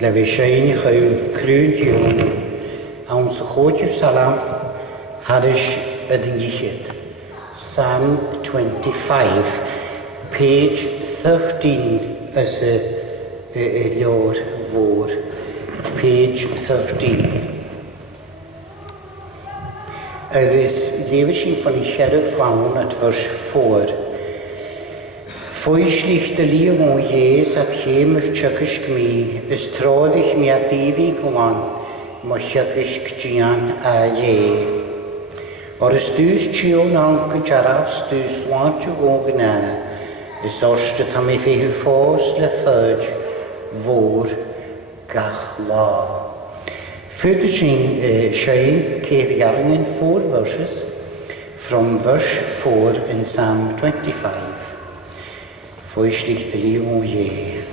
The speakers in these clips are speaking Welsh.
le bhí séine chu clúntiúna an sa chóitiú salam hadis a dingichiad. Psalm 25, page 13 is a leor mhór. Page 13. Agus léimh sin fan I cheirh bhain at vers 4. Foislích de líam ó Jés at chéimh tuchas gmí, is trádaich mi a dírí gohan, má tuchas gdían a Jé. Or is dús tíón an go jarafs dús láintú ó gná, is orsta tam I fiú fós le fudge, mhór, gach lá. Further Shane gave Yaringen 4 verses from verse 4 in Psalm 25. Foislích de líam ó Jé.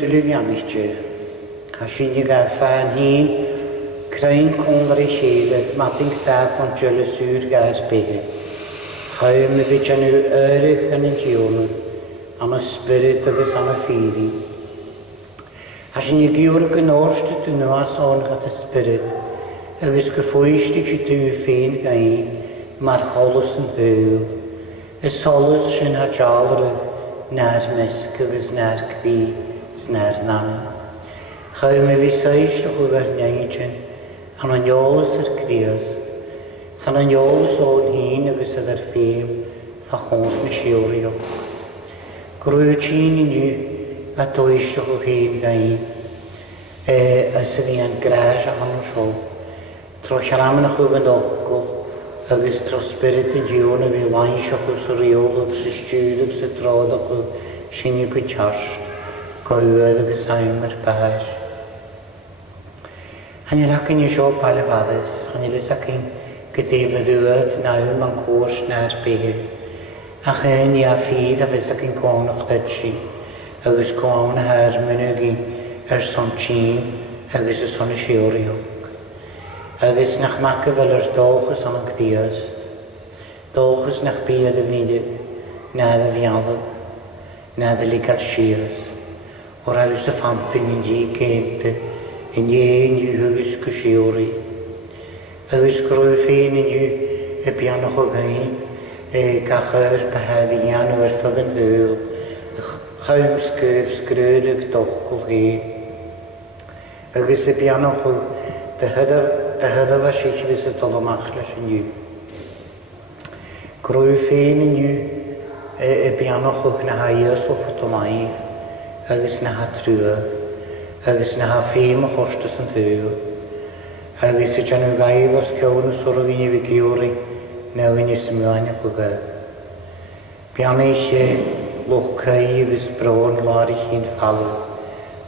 Sylvianichtje. Hashin je gaat van heen, kruin konger het matting saap van julle zuur gaat biggen. Ga je me weet nu eurig en in jone, aan een spirit of aan een feeling. Hashin je gior genorste te noas on gaat de spirit, is gefoistig je te veen gaan, maar alles een heul. Is alles zijn hajalrig, naar meske was naar kwie. Snar nan. Ga me visaist over neitjen, aan een jolis kriest. San een jolis on heen was er feem van grond met shiorio. Groeitien nu wat toist over heen gaan. Als we een garage gaan zo, terug aan een goede dagkel. Agus trospirit in jone we wijnsje op riool op se stuurlijk se trouwdag shinje kutjast. Goeie agus aimer baas. Han je lakken je zo op alle vaders, han je lesakken gedeven duurt na u man koers naar bege. Ach en ja fied af lesakken konig datje, agus koon haar menugi son chin, agus son shioriok. Agus nach makke wel dolges aan een gdiest, dolges nach bia de winde, na de viande, na de likal shiers. Or agus de fantin in die kente, in you agus Kushiori, agus Grufin in you a piano gain, a Kachar Pahadi Yanu or Fagan Hul, Haumskuf Skrödig Dochkulhe, agus a piano the head of a sheikh is a Tolomachlish in you. Grufin in you a piano na hayas of Tomaiv, agus na Hatrua. Agus na ha féim a chostas an thuil. Agus y jan yw gaif os cewn y sôr o ddyn i giori na wyn i symlaen a chwgad. Bian eich loch cael agus brawn lar i chi'n ffal.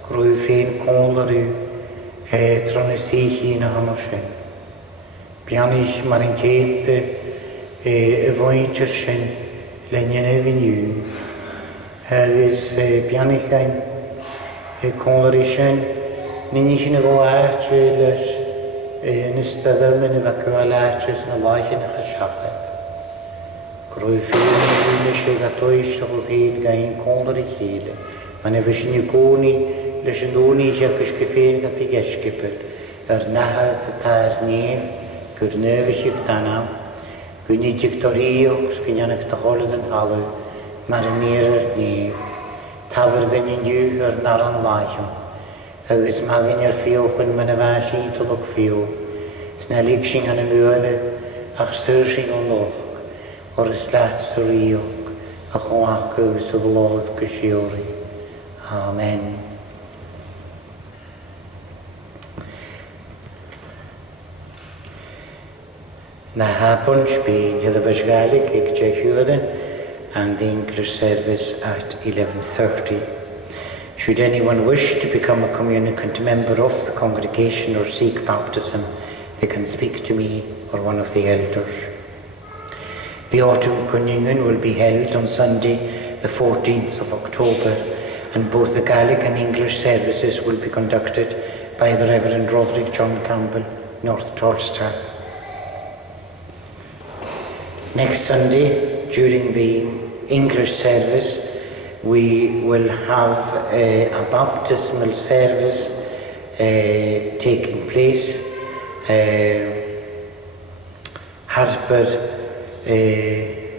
Grwy ffein cwl ar yw tron y si chi'n a hanoshe. Bian eich mar yn ceint y fwynt yr sy'n lenyn e fi'n yw. Agus bian eich gain Conversation, ninich in a go arches, in a stadam in a vacual arches, and a light in a shafe. Grufin, in a shagatoish of a gain condor heel, and a vision you goni, Leshindoni, Yakishkifin at the Geshkipet, as Nahas the tire nave, good nervous Dana, Gunitic Torio, Skianak the Holidan Hollow, Marinera nave. Tafer gan in you or naran laichem. Agus magin fiochen men a vashi to look fio. Snelliksing an a muade, ach searching on loch, or a slats to riok, a hoakus of Lord Kushiori. Amen. Na hapunch being the Gaelic, ik Jehuden. And the English service at 11:30. Should anyone wish to become a communicant member of the congregation or seek baptism, they can speak to me or one of the elders. The autumn communion will be held on Sunday, the 14th of October, and both the Gaelic and English services will be conducted by the Reverend Roderick John Campbell, North Tolsta. Next Sunday, during the English service, we will have a baptismal service taking place. Harper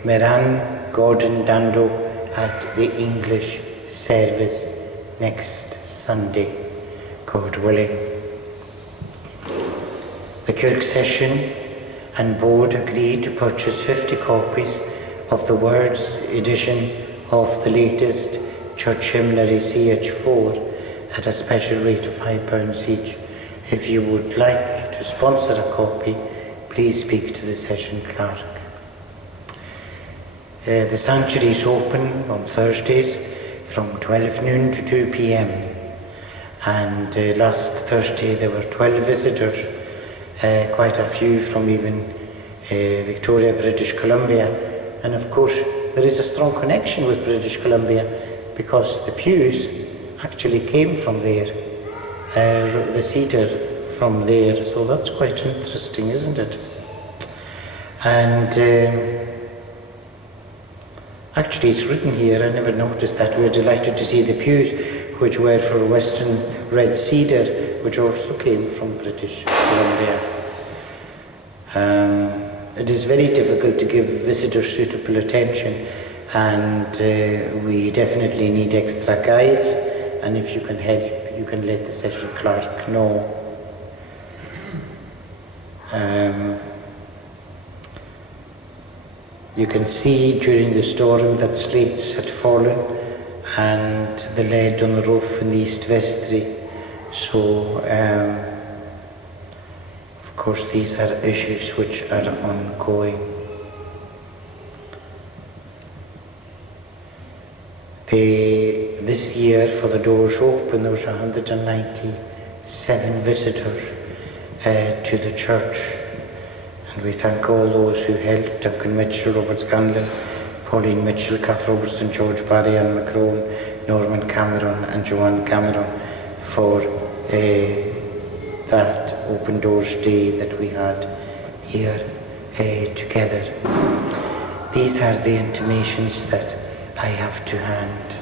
Meran Gordon Dando at the English service next Sunday, God willing. The Kirk session and board agreed to purchase 50 copies of the Words edition of the latest Church Hymnary CH4 at a special rate of £5 each. If you would like to sponsor a copy, please speak to the session clerk. The sanctuary is open on Thursdays from 12 noon to 2 p.m. And last Thursday there were 12 visitors, quite a few from even Victoria, British Columbia. And of course, there is a strong connection with British Columbia because the pews actually came from there, the seater from there, so that's quite interesting, isn't it? And actually it's written here, I never noticed that, we're delighted to see the pews which were for Western red cedar, which also came from British Columbia. It is very difficult to give visitors suitable attention, and we definitely need extra guides, and if you can help, you can let the session clerk know. You can see during the storm that slates had fallen and the lead on the roof in the East Vestry, so of course, these are issues which are ongoing. This year, for the doors open, there was 197 visitors to the church. And we thank all those who helped: Duncan Mitchell, Robert Scanlon, Pauline Mitchell, Kath Robertson, George Barry, Anne McCrone, Norman Cameron and Joanne Cameron for that Open Doors Day that we had here together. These are the intimations that I have to hand.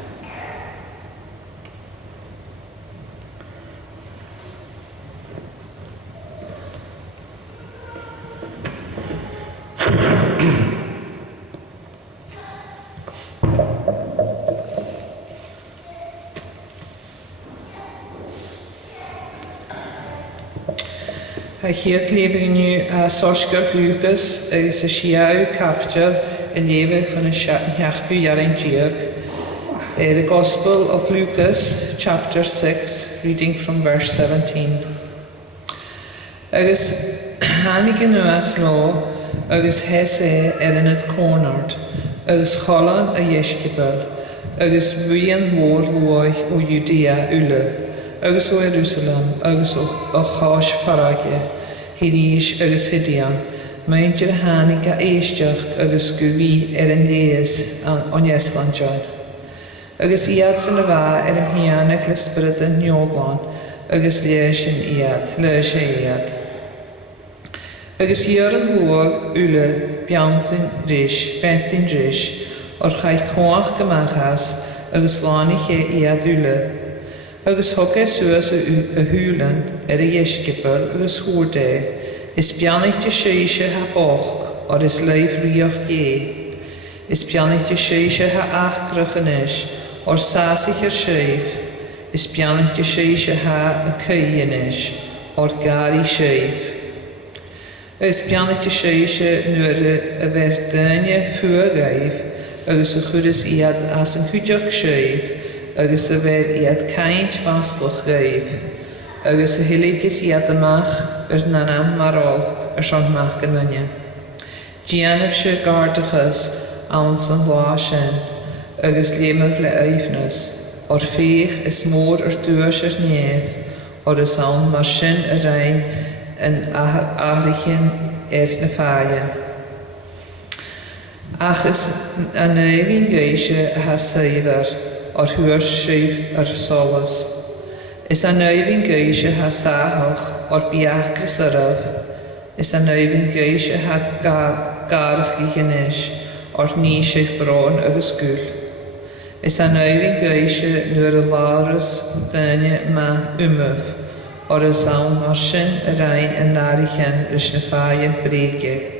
Hiad léimh nu soscar Lucas agus a siáú capteal a léimh fan neachú jarin diag. The Gospel of Lucas, chapter 6, reading from verse 17. Agus hánig in nuas lá, agus hes an it cónard, agus cholan a dhéiscibal, agus bhuian mór luaich ó Judea ule, agus ó Jerusalem, agus ó cháis parage, hidís agus hidian, maintir hánig a éisteach agus gubí an léas an Ieslandjain. Agus iad san a bha an hianach le spirit an neobán, agus leis an iad, leis iad. Agus hier an huag ule biantin rish, or chaith coach gemachas, agus lánig iad ule. Agus hoge suas a hulen a iesgipel agus hoorde, is bianig de sheishe ha boch, or is leif rioch je. Is bianig de sheishe ha achgrachanis, or sasig sheif, is bianig de sheishe ha a kuienis, or gari sheif. Is bianig de sheishe nuer a verdanje fuagaif, agus a chudis iad as an hudjach sheif, agus a ver iad kaint vaslach gaif, agus a hiligis iad amach nanam marol son mach gananya. Gianaf se gardachas ans an lásin, agus lémach le eifnas, or féich is mór duas neef, or is an mar sin a rein an ahlichin na fáin. Ach is an éivin geishe ha seivar, or huar sheif solas. Is an éivin geishe ha sahach, or biach grisarav. Is an éivin geishe ha garach gichenish, or ní sheif braun agus gul. Is an éivin geishe nuer a laras danje ma umuf, or is an mar sin a rein an narichen na fáin brege.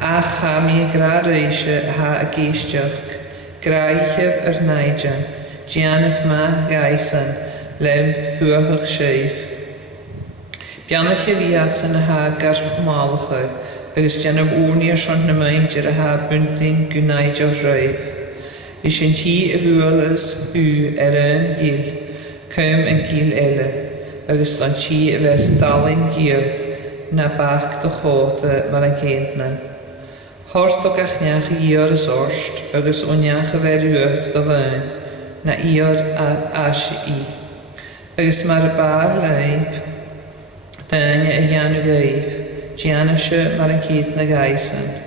Ach ha mi gra reishe ha a geisteach, graitheb naijan, Gianaf ma gaisan, lem fuachach sheif. Bianach viad san a ha gar malachach, agus janam úrniar son na maintir a ha buntin gunaidjo reif. Is in tí a bhualas an gil, cum an gil ele, agus an tí a ver dalin gield, na bach de chote mar an kéntna. Hortog ach neach iar is orst, agus onneach a ver ucht da wein, na iar as I. Agus mar a bar leib, danje a janu gaif, Gianaf se mar an kéntna gaisan.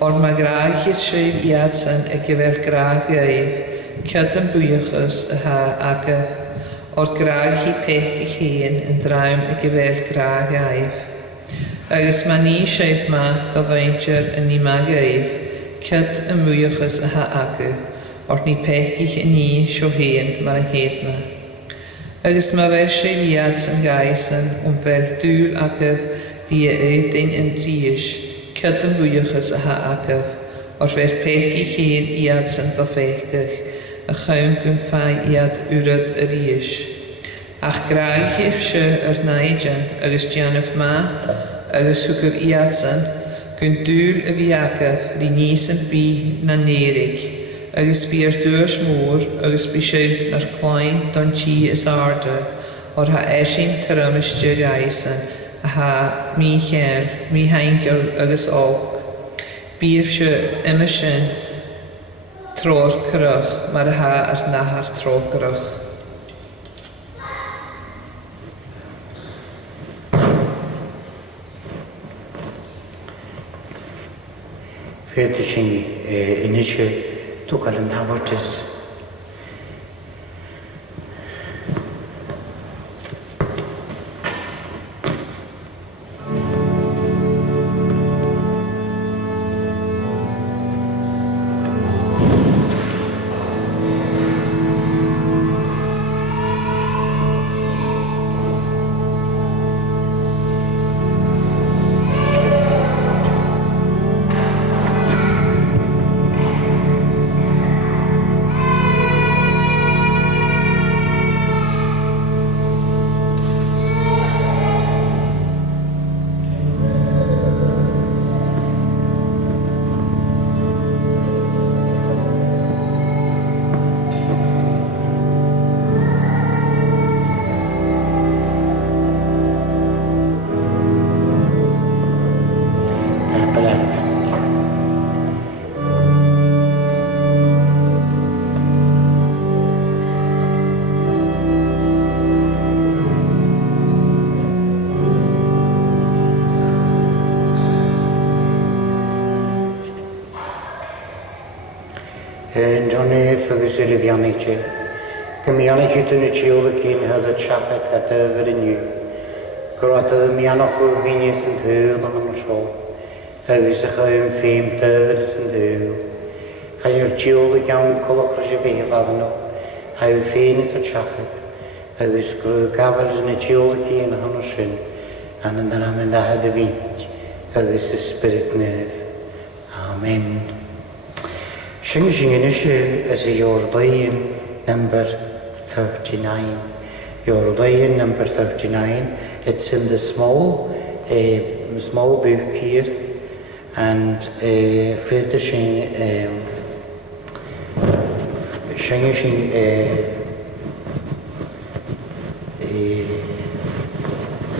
Or ma graag is sheif iadsan a gewer graag gaif, cad an buiachas a ha agaf, or graag hi pech heen en draim a gewer graag gaif. Agus ma ní sheif ma da weintjer a ní ma gaif, cad an buiachas a ha agaf, or ní pech a ní sio heen mar an hétna. Agus ma ver sheif iadsan gaisan ver dúl agaf die uiting in riesh, cad an buiachas a ha agaf, or ver pech heen iad san da fechgach, a chaum gun fai iad urad a riesh. Ach graag hif se naijan, agus Gianaf ma, agus hugur iad san, gun dúl a vi agaf, li nís an bí na nerig, agus bí dúrs mór, agus bí seif nar klein don tí is arda, or ha esin taramistje gaisan, a ha mi cheir, mi hainkel agus og. Bír se immer sin tror crach, mar a ha nahar tro crach. Fete sin inisje tukal an havartis. Cyn John agus Ulivianigje. Gemiannig het in het jole kien had het schafet het over in u. Grot de mianach hoe winis en heul aan de school. Agus de geheim feem over is en heul. Ga je jole gaan kolach je weer vader nog. Hij feen het schafet. Agus gru gafels in het jole kien aan de schön. En dan aan de de wind. Agus de spirit neuf. Amen. Singing is your line number 39. Your line number 39. It's in the small book here, and finishing singing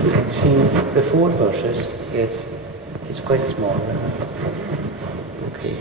you can sing the 4 verses. Yes, it's quite small. Okay.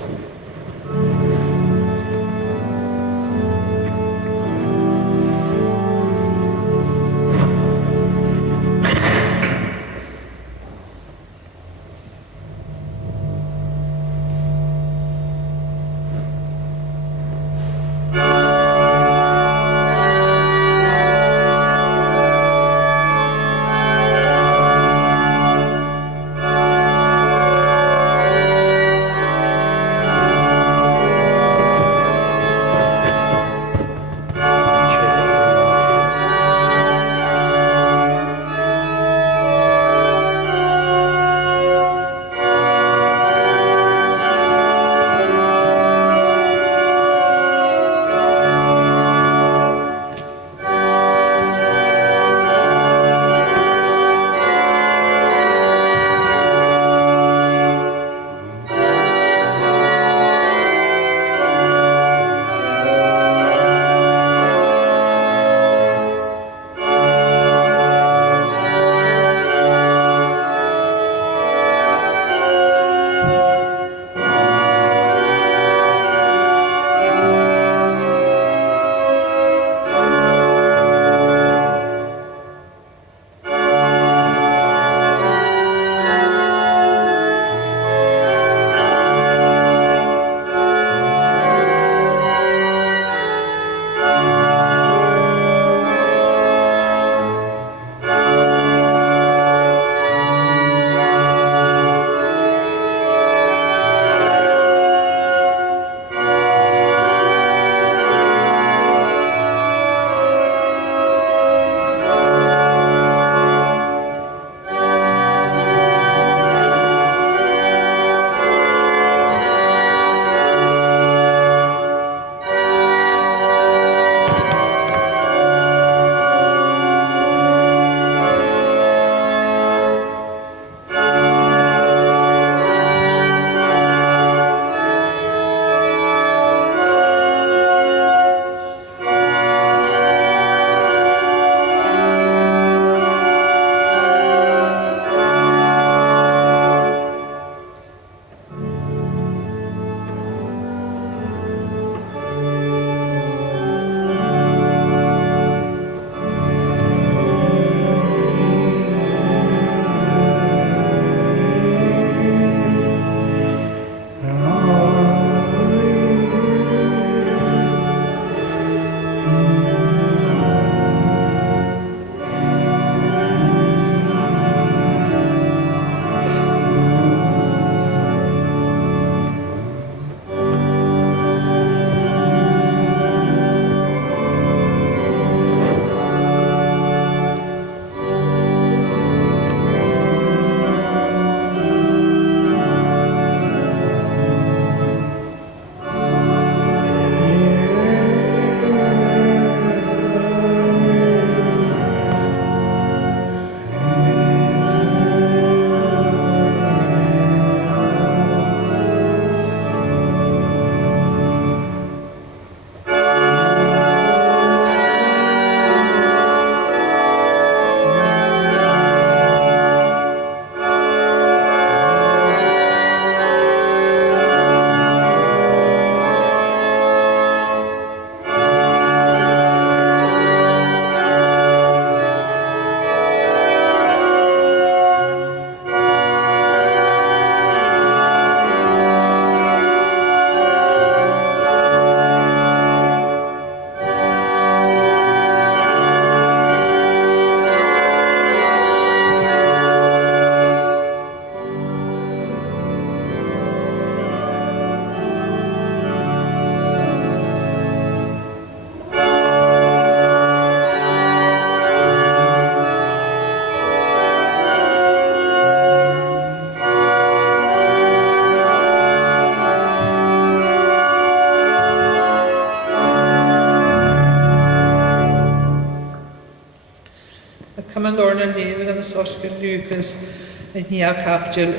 Kionus Oscar Lucas Nia Capdil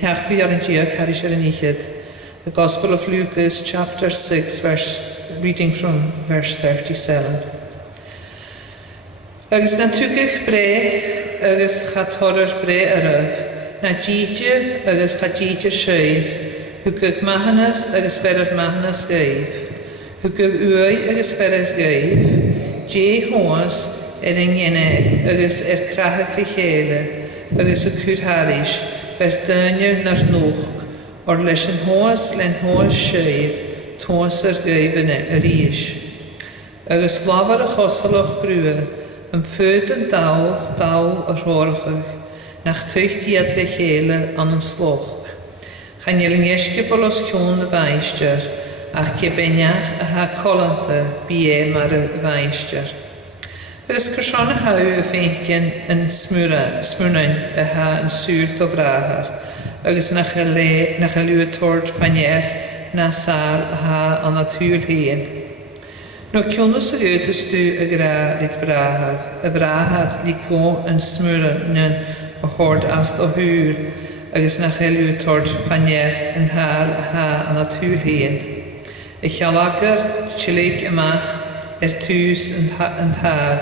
Nachfi ar an Gia Carish ar an Ichid. The Gospel of Lucas, chapter 6, reading from verse 37. Agus na tugach bre, agus chatorar bre araf, na djíte agus chadjíte sheif, hugach mahanas agus ferad mahanas gaif, hugach uai agus ferad gaif, dje hoas yngene agus crachach richele, agus cwrharish, berdynion na'r nwch, o'r leis yn hoas len hoas sheif, toas gaif yn ish. Agus lafar a chosalach grua, yn ffyd yn dawl a rhorachach, nach tuchtiad lechele an yn sloch. Chan yling eisge bolos cion y faistir, ach gebeniach a ha colanta bie mar y faistir. Agus cyrsian y haw y feincyn yn smwrnain a ha yn sŵrt o brahar, agus nach a liw tord fanech na sal a ha an a tŵl hyn. No kjonus er utestu a gra dit brahad li go en smurren a hord ast o hur, agus nach elu tord fanech en hal a ha an a tuur heen. Ich jalager chilik amach tuus en hal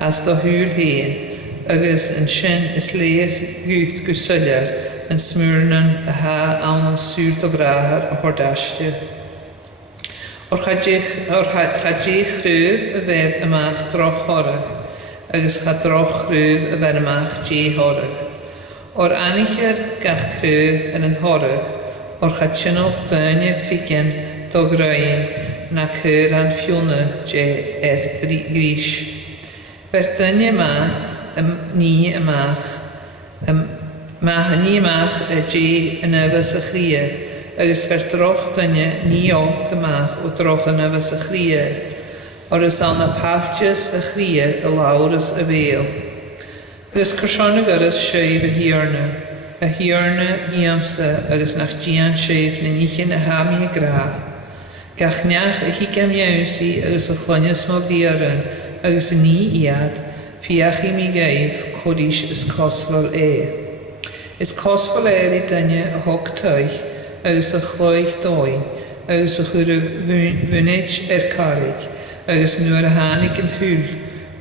ast o hur heen, agus en shin is leef gucht gusuller en smurren a ha an suurt o brahad a hordastje. Or chadjich rhyw y fer ymach droch horach, agus chadroch rhyw y fer ymach dje horach. Or anicher gach rhyw yn horach, or chadchinol dynia ffigyn do groen na cyr an ffiona dje gris. Fer dynia ni ymach dje yn ybys y chria, agus fer droch dynne ni o gymach o droch yn efo sy chria, or is an y parches y chria y lawrys y fel. Agus cyrsiannig yrys seif y hiarna iamsa agus nach gian seif na nichin y hami y gra. Gach neach y higam iawsi agus y chlonius mo ddiaran agus y ni iad, fiach I mi gaif codish is cosfol Is cosfol I dynne y hog tuich, agus a chloich dóin, agus a chur vunich carig, agus nuair a hánig an thuúl,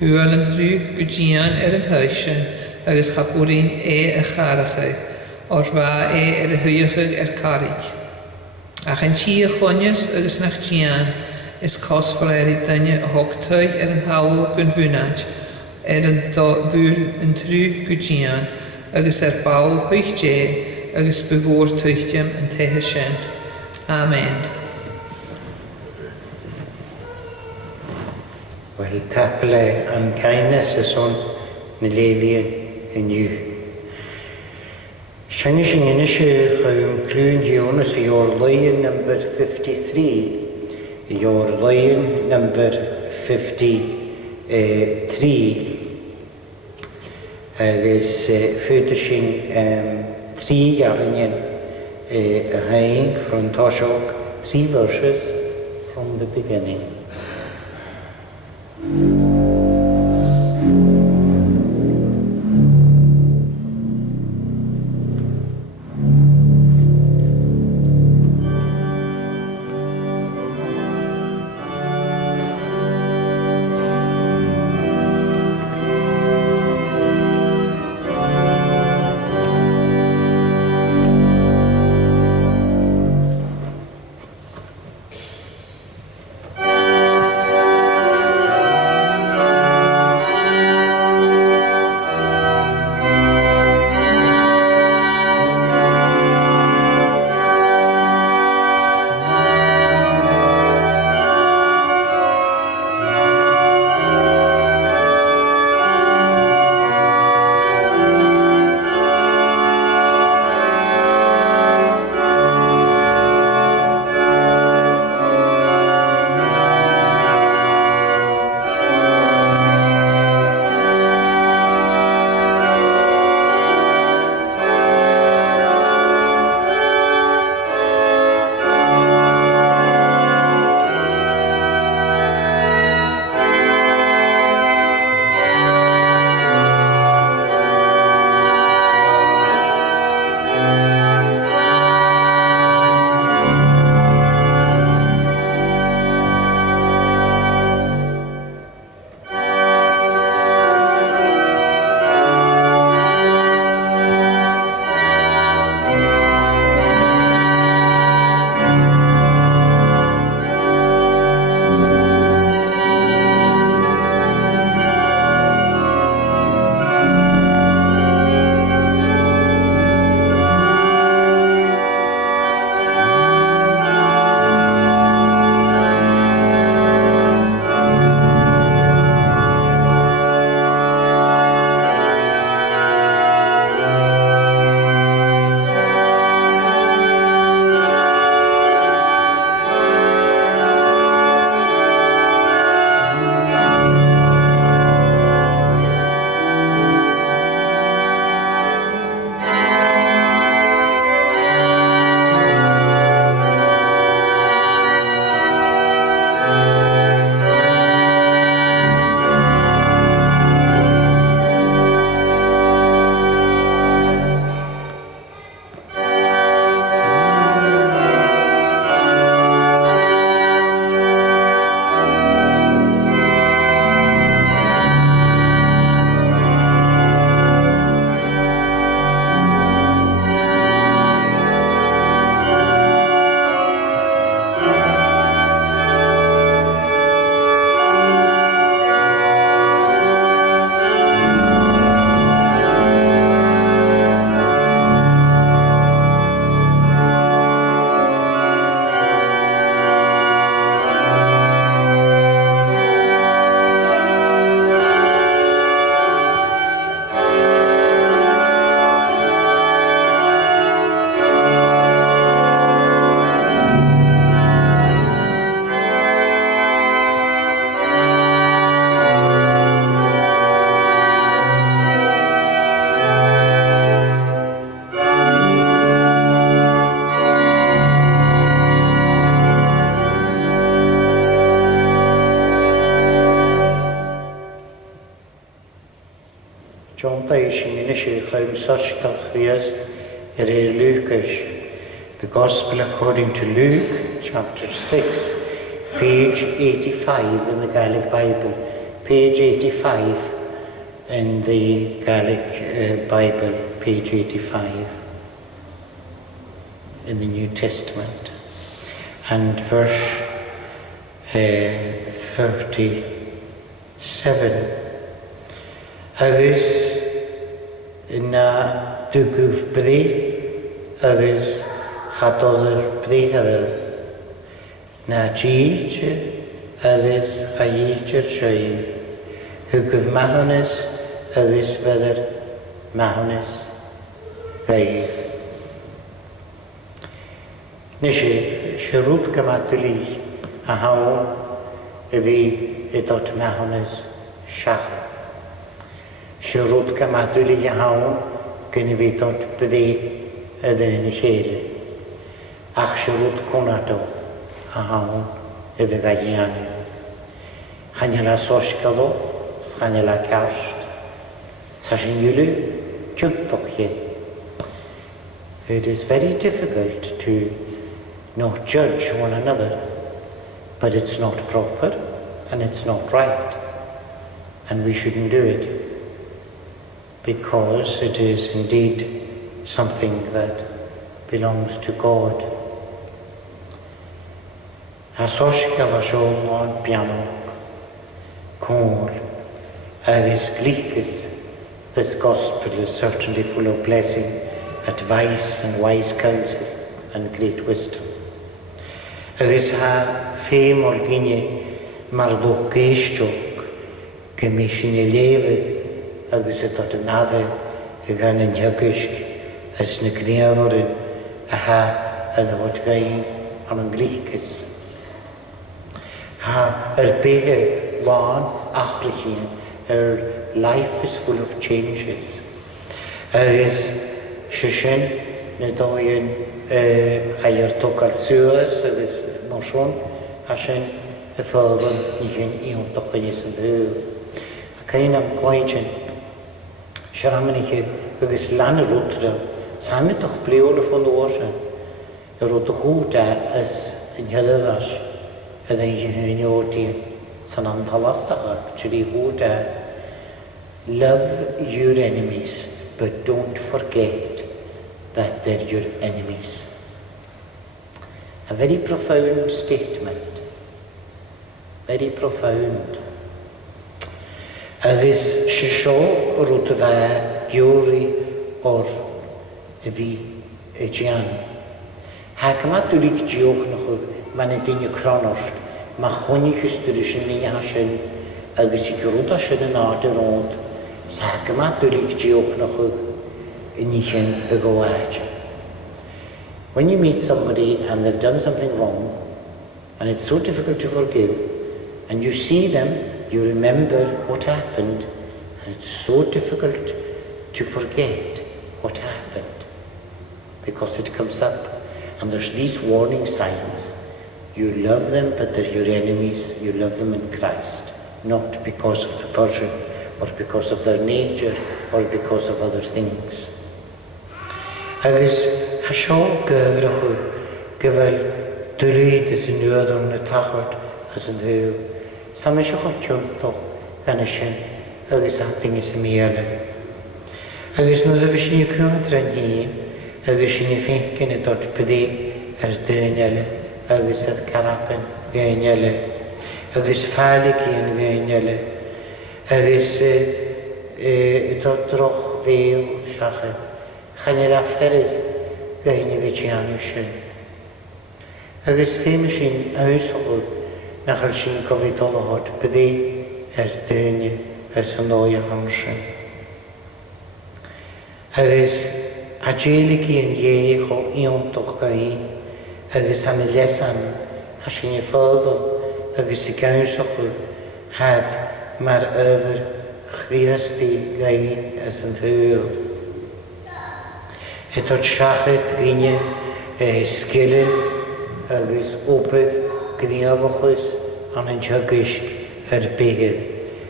ual an drú go djían an thuishin, agus chapúrin a charachaig, or bha a huiachig carig. Ach an tí a chlonius agus nach djían, is cosfol dynne a hogtuig an hawl gun vunach, an bhúl an trú go djían, agus bawl huich dé, agus begór tuichtjam an tethe sin. Amen. Wel taple an kindness is on na levian in you. Shani shingine she from Clun Jonas your lion number 53. Your lion number 53. Agus fødeshin 3 jarringen hang from Toshok, 3 verses from the beginning. The Gospel according to Luke, chapter 6, page 85 in the Gaelic Bible. Page 85 in the Gaelic Bible, page 85 in the New Testament. And verse 37. Agus na duguf bri, agus hadodr bri hadaf. Na jeetje, agus a jeetje shuiv. Huguf mahonis, agus vedder mahonis gaif. Nishi, shirut kamatuli, a hau, evi edot mahonis shachat. Shirut kamatuli a hau, genevitot bedi edin chere. Ach shirut konato, a hau, evi gajiani. Chanela soskalo, chanela karst. Sashin yulu, kyuntochye. It is very difficult to not judge one another, but it's not proper and it's not right, and we shouldn't do it because it is indeed something that belongs to God. Asoshka vasholvan piano kol avis glikis. This gospel is certainly full of blessing, advice and wise counsel and great wisdom. Agus ha féim or ginne mar do geistjok gemishin leve agus tot another gan in jagisk as ne kniavorin a ha ad hot gain on an glikis. Ha bege lan achrichin life is full of changes. Is shishin ne doyen ayer tokal suas is motion hashin a further nihin ion tokenis and who a kind of coinchen sharamaniche agus lana rutra sami toch pleole von de ocean a rote huta as in helevas and then you sanan talasta chili huta. Love your enemies, but don't forget that they're your enemies. A very profound statement. Very profound. Agus shisho rutva gyori or vi ejian. Hakmat ulik jioch noch manetini kronost. Ma choni hysterishin ni hashin. Agus ikruta shin na rond. Sakama tulik jioch noch nichin begoach. When you meet somebody and they've done something wrong, and it's so difficult to forgive, and you see them, you remember what happened, and it's so difficult to forget what happened, because it comes up, and there's these warning signs. You love them, but they're your enemies. You love them in Christ, not because of the person, or because of their nature, or because of other things. Agus hasho gevrachu, gevel durid is in uadon na tachart as an hu. Samishach kyuntochganishin, agus acting is miele. Agus no the vishni kuntranhi, agus shini finkin et ort pedi dönele, agus at karapen gönele, agus falikin gönele. Agus droch veel shachet. Chanela ferist gaini vichianushin. Agus femishin aushold nachal shin kovitolahot pedi dönje sonoya hanshin. Agus ajeliki en ye cho ion toch gain. Agus amelesan hashin ye faldo. Agus ikaushold had maar over Christi gain as een vuur. Het tot schachet ginje skillen, agus opet gniavochus aan een jagisk begen.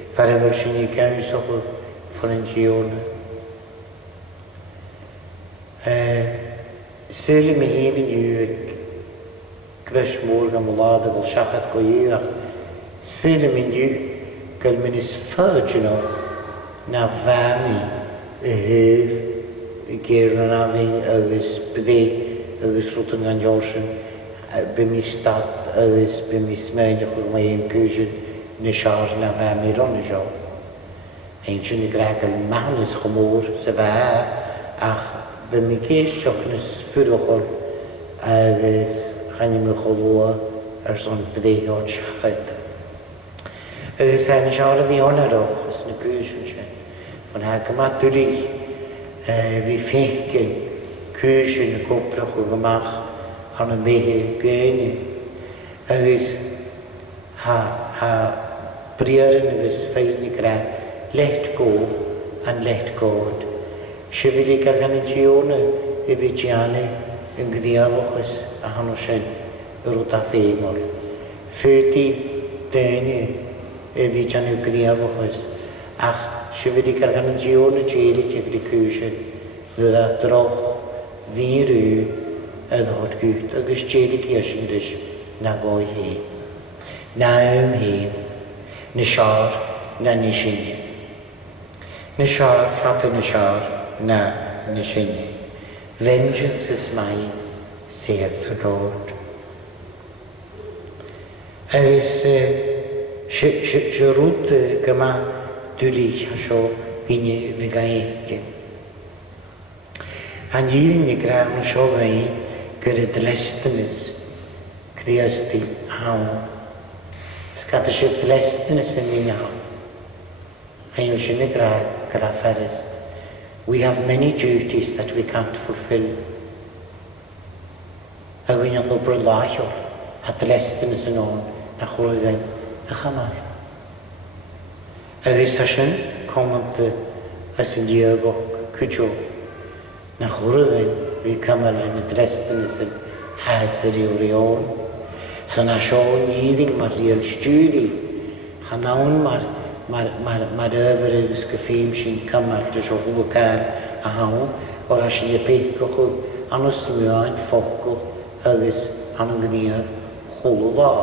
Varever sin je kuinsoche van een jione. Sylw mi hyn yw glas môr gam wlad ag o siachat go iach. Sylw mi yw gael mynd ys ffyrdd yno na fami y hyf y gyr na fi agos bydde agos rwt yn ganiorsyn by mi stad agos by mi smynach o'r mae ein cwysyn na siar na fami ron y sio. Ein sy'n y graag al mahnus chymor sy fa ach by mi geisio nes ffyrwchol agos chan i mi cholwa son bydde o'r siachat. Agos yn y siar fi onaroch ys na cwysyn sy'n. Van haar gematuri wie feiken keuzen koprach o gemach aan een beetje geunie. Is ha prieren is feine gra let go and let God. Ze wil ik organisationen evigiane in gdiavochs a hanoshen rota feimol. Föti dene evigiane gdiavochs ach ze wil ik organisationen jeli tegen de keuzen. Dat droog vier het hart goed. Agus jeli kiezen dus na gooi heen. Na heen. Na schaar na nishinje. Na schaar vatte na schaar na nishinje. Vengeance is mine, saith the Lord. Is je route gema dulich hasho vinje vegaeke. Han jullie graag nog zo wijn, kunnen de lestenis, kreasti hou. Skat de shit lestenis in die hou. Han jullie graag verrest. We have many duties that we can't fulfill. En we gaan op een laagje, het lestenis in on, en gooien de gamal. Is dat schon komend als een jeugd kujo. Na chwrwyn, fi cymal yn y dresden sy'n haser i'w reol. So na sio'n iddyn mae'r reol stwri. Chanawn mae'r öfer ys gyffeim sy'n cymal dy sio hwyl cael a hawn. O'r asyn y peicoch o anos mwy'n ffocl agos anon gynnyaf hwyl o dda.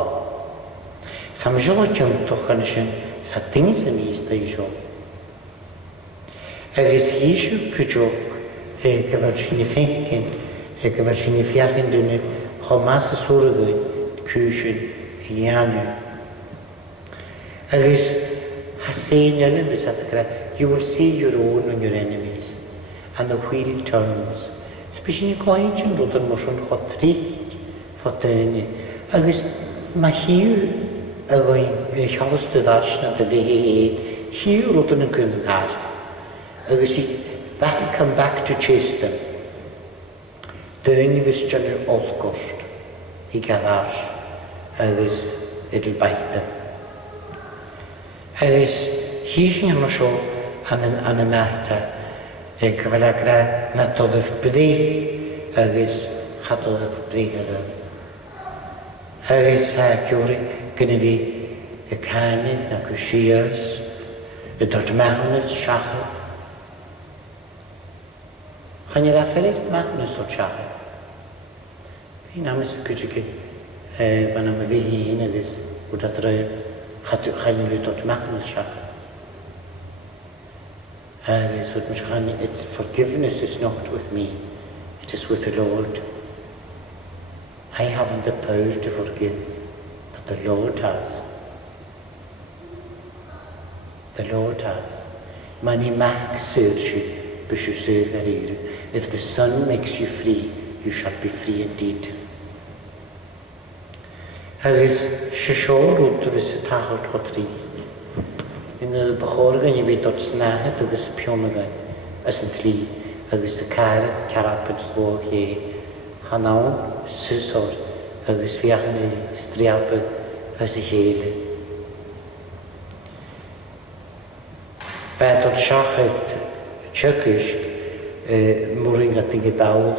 Sa mae sio cyntwch gan ysyn sa dyn sy'n is da i sio. Agos hi sio cwjwch gyfer fenken, gyfer fiachin dyn chomas y swrgwyn, cwysyn, ianu. Agos, hasen yn ymwys at y gra, you will see your own and your enemies, and the wheel turns. Sbysyn i gwaed yn rwyd yn mwysyn chotrid, ffodyni. Agos, mae hiw y chalystyd asna dy fe hiw rwyd yn y gyngar. Agos, that'll come back to chase them. Dyn vis jynnyr olgost I gaddash agos it'll bite them. Agos hysyn yn sio an y mata cyfalagra na doddaf byddi agos chadoddaf byddi gyddaf. Agos ha gyori gyda fi y canig na gwsias y dod mewnus siachad. Chan i'r afferist Magnus o siarad. Fi'n amys y gydwg fan am y fi hun agos wrth at roi chan i'r dod Magnus siarad. Agos wrth mwys chan its forgiveness is not with me, it is with the Lord. I haven't the power to forgive, but the Lord has. The Lord has. Mani mak syrsi. If the Son makes you free, you shall be free indeed. Agos siasiol rwyd fys y tachol todri. Yn y bachorgan I fi dod snahed agos y pionagan as yn tli agos y carapad slwag ie. Chanawn sysor agos fiachan I striabad as y hele. Fe dod siachad Tjökisk, moringa dinge dawl,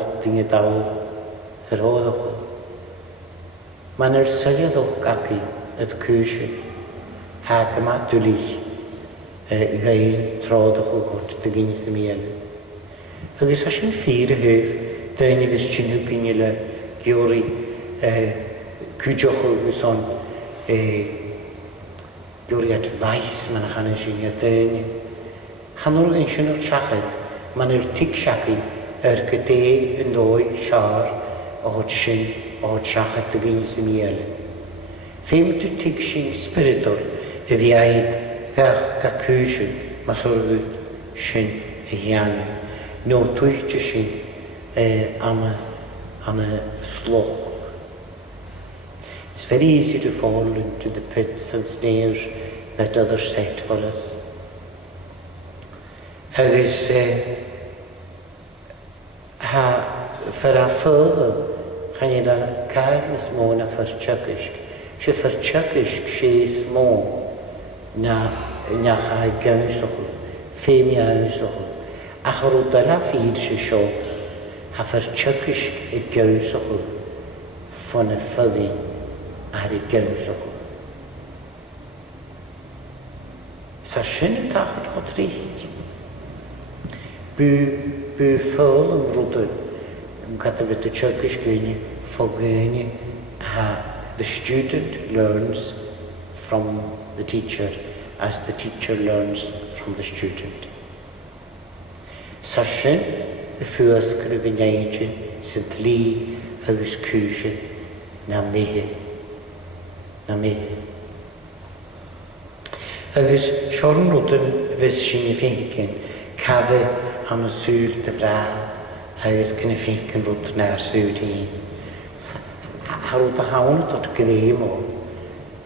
hodog. Man syliadog gaki het keuze, hakemat dulig, gain trodog o god, de gynis y miel. Agus a sin fír a hyf, dain vis tinu gynile giori cwdioch agus on giori advice man a chan sin a dain. Chanol yn sin o'r siachad, man yw'r tig siachu gyda yn doi siar o'r sin o'r siachad dy gyn sy'n miel. Fem du tig sin spiritol y fi aid ga cwysyn mas o'r gyd sin y hian. No twych sin am a slow. It's very easy to fall into the pits and snares that others set for us. Agus for a further, can you da carnes mona for chuckish? She for chuckish she is more na ha gausoch, femia usoch. Achro da la feed she show. Ha for chuckish a gausoch von a fuggy a gausoch. Sa schöne Tag hat richtig. Bu full and rudder. Got with the Turkish Guinea for Guinea. The student learns from the teacher as the teacher learns from the student. Sashin, the first Kruvinage, St. Lee, Agus Kushin, Namehe. Agus Shoran Rudden, vis Shinnifinkin, Cave am a Sul de Vrad. Agus cyn ffeinc rwyd na'r sŵd hi. A rwyd a hawn o dod gydaim o.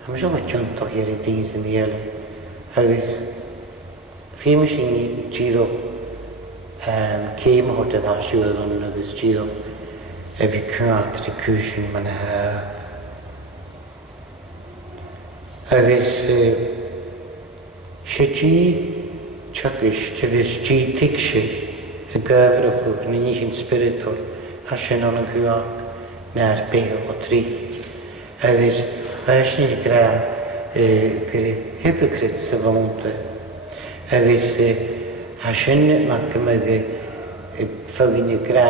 A mae siarad gynt o hir i dyn sy'n miel. Agus ffeim sy'n gyddo ceim o hwyd a siwyd o'n agus gyddo fi cwnt dy cwysyn ma'n hyd. Agus sy'n chakis tebis chi tikshi a gavraku nihin spiritual hashin on a guak nar pega otri agus hashin gra hypocrites savonte agus hashin makmage fagin gra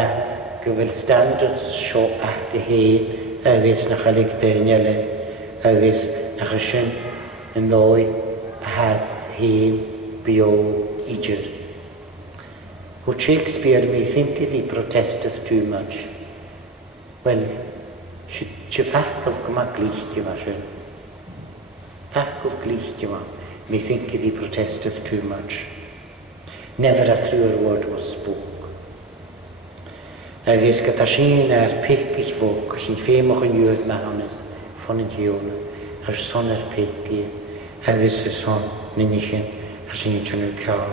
gevel standards show at the head agus na khalik daniel agus na hashin noi had he bio Egypt. Who Shakespeare may think that he protesteth too much. Well, she fackelt goma glichtjema sin. Fackelt glichtjema may think that he protesteth too much. Never a truer word was spoke. Agus gatashin pekich vok, as in femach en juurt mahanes, van het jone, as son pekje, agus son ninichin, as in chanu kar.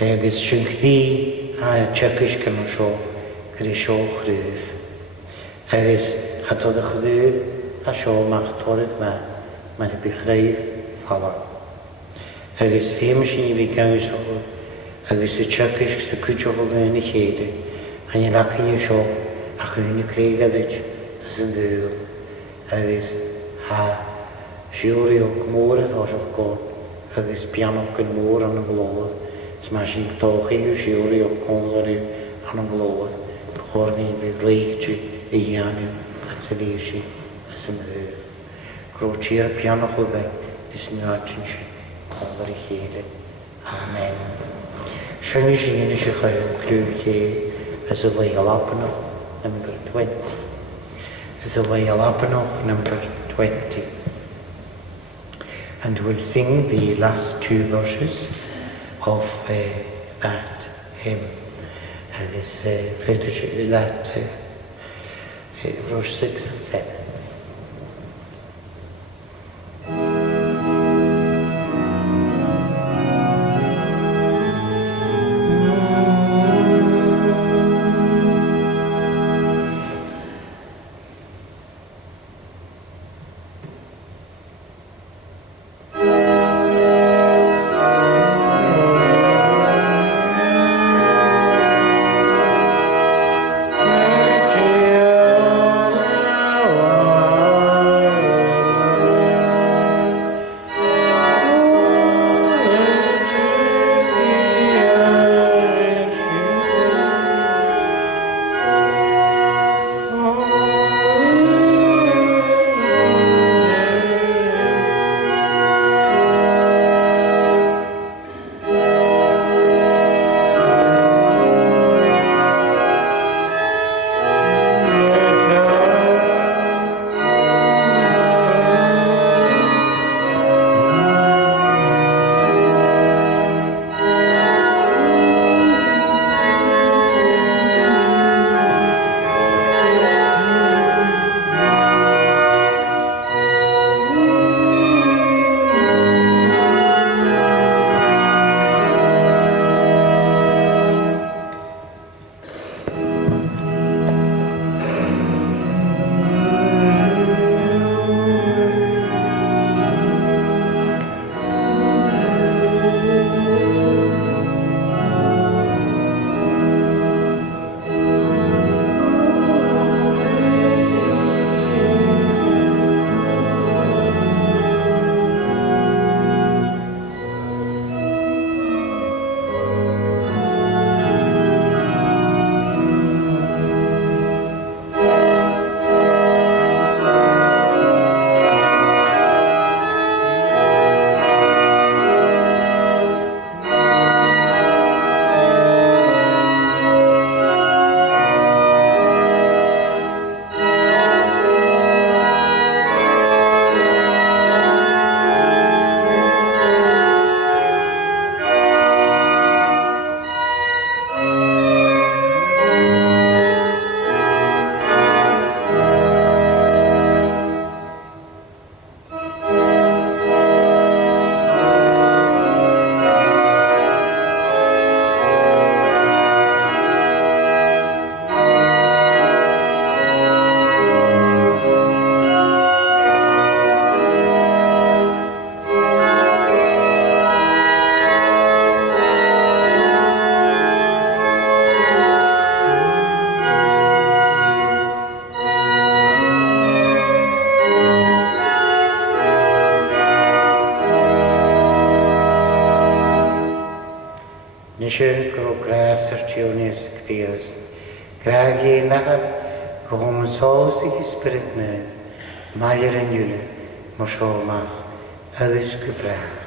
Agus shunchli a tjekish kan sho, grisho chryf. Agus chatod a chryf, a sho mach torig man heb chryf falla. Agus femachin vi gaus agus y tjekish sa kutjo ho gyn i chede, an y lakin y sho, a chyn y kreigadich as yn dyl. Agus ha siwri o gmwredd o sio gol, agus piano gyn môr an y glod. Smashing tochi yw siwri o gomlari an y glod. Chorni fi gleigti i ianu at sefeisi as yn dyl. Grochi a piano ho gyn, is miachin si gomlari chede. Amen. Shani Shini Shikhayo Kluye as a Layalapano, number 20. As a Layalapano, number 20. And we'll sing the last two verses of that hymn. This verse 6 and 7. Nisio gro gras ar tionis gdios. Graag ie nagad gom sôs i ysbryd nef. Maier yn ywle. Mosio mach. Agus gybrach.